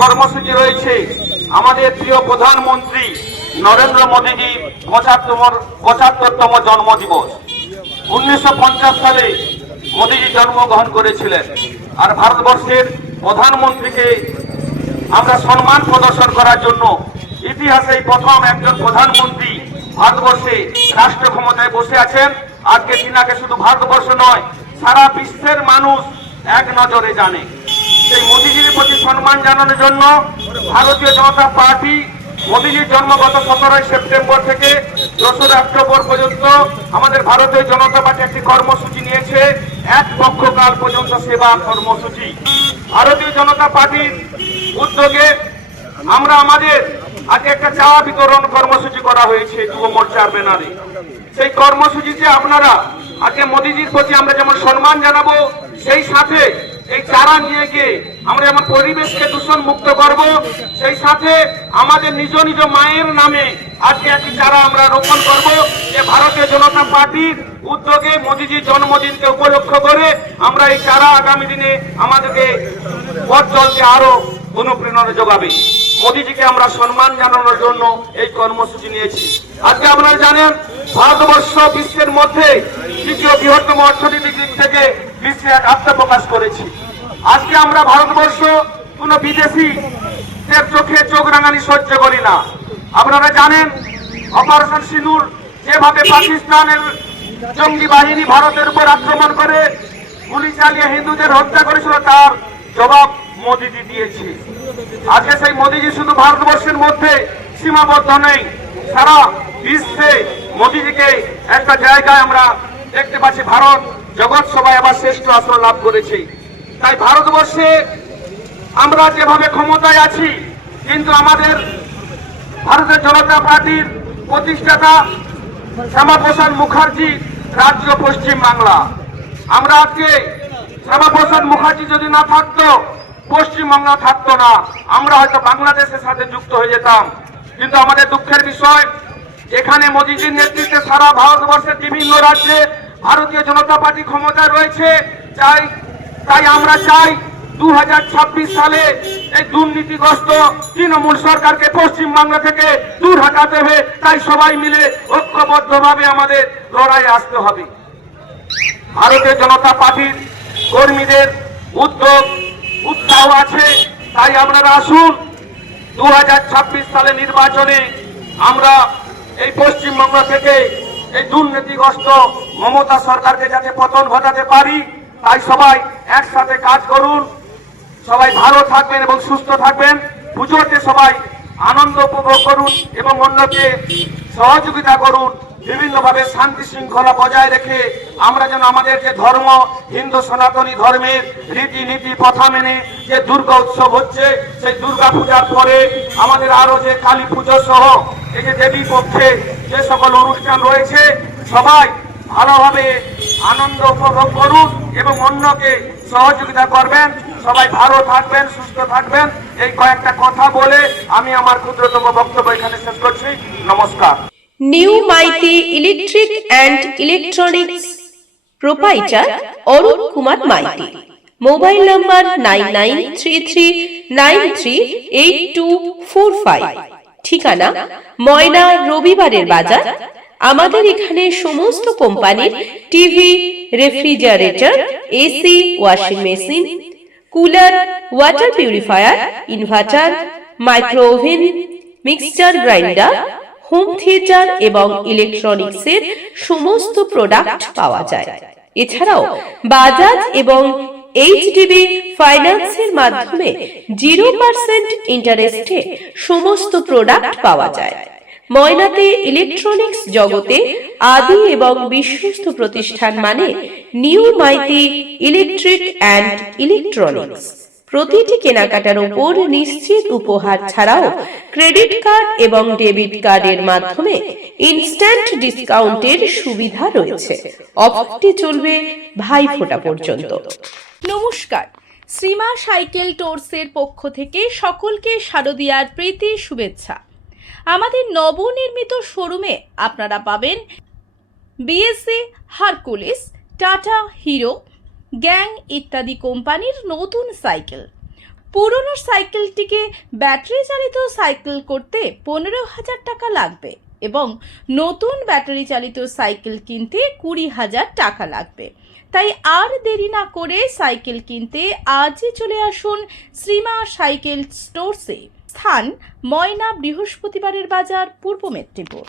কর্মসূচি রয়েছে। আমাদের প্রিয় প্রধানমন্ত্রী নরেন্দ্র মোদীজি পঁচাত্তম পঁচাত্তরতম জন্মদিবস। উনিশশো সালে মোদীজি জন্মগ্রহণ করেছিলেন। আর ভারতবর্ষের প্রধানমন্ত্রীকে আমরা সম্মান প্রদর্শন করার জন্য ইতিহাসে প্রথম একজন প্রধানমন্ত্রী ভারতবর্ষে রাষ্ট্র ক্ষমতায় বসে আছেন। আজকে তিনাকে শুধু ভারতবর্ষ নয়, সারা বিশ্বের মানুষ এক নজরে জানে। সেই মোদীজির প্রতি সম্মান জানানোর জন্য ভারতীয় জনতা পার্টি মোদীজির জন্ম গত সতেরোই সেপ্টেম্বর থেকে দোসরা অক্টোবর পর্যন্ত আমাদের ভারতীয় জনতা পার্টি একটি কর্মসূচি নিয়েছে, এক পক্ষকাল পর্যন্ত সেবা কর্মসূচি। ভারতীয় জনতা পার্টির উদ্যোগে আমরা আমাদের আজকে একটা চা বিতরণ কর্মসূচি করা হয়েছে যুব মোর্চার ব্যানারে। সেই কর্মসূচিতে আপনারা আজকে মোদীজির প্রতি আমরা যেমন সম্মান জানাব, সেই সাথে এই চারা নিয়ে গিয়ে আমরা যেমন পরিবেশকে দূষণ মুক্ত করব, সেই সাথে আমাদের নিজ নিজ মায়ের নামে আজকে একটি চারা আমরা রোপণ করব। যে ভারতীয় জনতা পার্টির উদ্যোগে মোদীজির জন্মদিনকে উপলক্ষ করে আমরা এই চারা আগামী দিনে আমাদেরকে পথ চলতে আরও অনুপ্রেরণা যোগাবে। মোদীজিকে আমরা সম্মান জানানোর জন্য এই কর্মসূচি নিয়েছি। আজকে আপনারা জানেন ভারতবর্ষ বিশ্বের মধ্যে তৃতীয় বৃহত্তম অর্থনৈতিক দিক থেকে বিশ্বে এক আত্মপ্রকাশ করেছি। আজকে আমরা ভারতবর্ষ, কোন বিদেশি চোখে চোখ রাঙানি সহ্য করি না। আপনারা জানেন অপারেশন সিঁদুর যেভাবে পাকিস্তানের জঙ্গি বাহিনী ভারতের উপর আক্রমণ করে গুলি চালিয়ে হিন্দুদের হত্যা করেছিল, তার জবাব মোদিজি দিয়েছে। আজকে সেই মোদিজি শুধু ভারতবর্ষের মধ্যে সীমাবদ্ধ নেই, সারা বিশ্বে মোদিজিকে একটা জায়গায় আমরা দেখতে পাচ্ছি, ভারত জগৎ সভায় আবার শ্রেষ্ঠ আশ্রয় লাভ করেছে। তাই ভারতবর্ষে আমরা যেভাবে ক্ষমতায় আছি, কিন্তু আমাদের ভারতের জনতা পার্টির প্রতিষ্ঠাতা শ্যামাপ্রসাদ মুখার্জি, রাজ্য পশ্চিম বাংলা। আমরা আজকে শ্যামাপ্রসাদ মুখার্জি যদি না থাকতো পশ্চিমবাংলা থাকতো না। আমরা হয়তো বাংলাদেশের সাথে যুক্ত হয়ে যেতাম। কিন্তু আমাদের দুঃখের বিষয় এখানে মোদীজির নেতৃত্বে সারা ভারতবর্ষের বিভিন্ন রাজ্যে ভারতীয় জনতা পার্টি ক্ষমতায় রয়েছে। চাই তাই আমরা চাই দু সালে এই দুর্নীতিগ্রস্ত তৃণমূল সরকারকে পশ্চিমবাংলা থেকে দূর হাঁটাতে হবে। তাই সবাই মিলে ঐক্যবদ্ধভাবে আমাদের লড়াই আসতে হবে। ভারতীয় জনতা পার্টির কর্মীদের উদ্যোগ, উৎসাহ আছে। তাই আপনারা আসুন। দু হাজার ছাব্বিশ সালে নির্বাচনে আমরা এই পশ্চিমবঙ্গ থেকে এই দুর্নীতিগ্রস্ত মমতা সরকারকে যাতে পতন ঘটাতে পারি, তাই সবাই একসাথে কাজ করুন। সবাই ভালো থাকবেন এবং সুস্থ থাকবেন। পুজোতে সবাই আনন্দ উপভোগ করুন এবং অন্যকে সহযোগিতা করুন। বিভিন্নভাবে শান্তি শৃঙ্খলা বজায় রেখে আমরা যেন আমাদের যে ধর্ম, হিন্দু সনাতনী ধর্মের রীতিনীতি, প্রথা মেনে যে দুর্গা উৎসব হচ্ছে, সেই দুর্গা পূজার পরে আমাদের আরও যে কালী পুজো সহ এই যে দেবী পক্ষে যে সকল অনুষ্ঠান রয়েছে, সবাই ভালোভাবে আনন্দ উপভোগ করুন এবং অন্যকে সহযোগিতা করবেন। সবাই ভালো থাকবেন, সুস্থ থাকবেন। এই কয়েকটা কথা বলে আমি আমার ক্ষুদ্রতম বক্তব্য এখানে শেষ করছি। নমস্কার। New Maity electric and electronics proprietor Arun Kumar Maity mobile number nine nine three three nine three eight two four five ঠিকানা ময়না রবিবারের বাজার। আমাদের এখানে সমস্ত কোম্পানির TV, refrigerator, AC, washing machine, cooler, water purifier, inverter, micro oven, mixture grinder home theatre এবং ইলেকট্রনিক্সের সমস্ত প্রোডাক্ট পাওয়া যায়। এছাড়াও বাজাজ এবং এইচডিবি ফাইন্যান্সের মাধ্যমে জিরো পার্সেন্ট ইন্টারেস্টে সমস্ত প্রোডাক্ট পাওয়া যায়। ময়নাতে ইলেকট্রনিক্স জগতে আদি এবং বিশ্বস্ত প্রতিষ্ঠান মানে new Maity electric and electronics প্রতিটি কেনাকাটার উপর নিশ্চিত উপহার ছাড়াও ক্রেডিট কার্ড এবং ডেবিট কার্ডের মাধ্যমে ইনস্ট্যান্ট ডিসকাউন্টের সুবিধা রয়েছে। অফারটি চলবে ভাইফোঁটা পর্যন্ত। নমস্কার। শ্রীমা সাইকেল টোর্সের পক্ষ থেকে সকলকে শারদিয়ার প্রীতি, শুভেচ্ছা। আমাদের নবনির্মিত শোরুমে আপনারা পাবেন বিএসসি হারকুলিস টাটা হিরো গ্যাং ইত্যাদি কোম্পানির নতুন সাইকেল। পুরনো সাইকেলটিকে ব্যাটারি চালিত সাইকেল করতে পনেরো হাজার টাকা লাগবে এবং নতুন ব্যাটারি চালিত সাইকেল কিনতে কুড়ি হাজার টাকা লাগবে। তাই আর দেরি না করে সাইকেল কিনতে আজই চলে আসুন শ্রীমা সাইকেল স্টোরসে। স্থান ময়না বৃহস্পতিবারের বাজার পূর্ব মেদিনীপুর।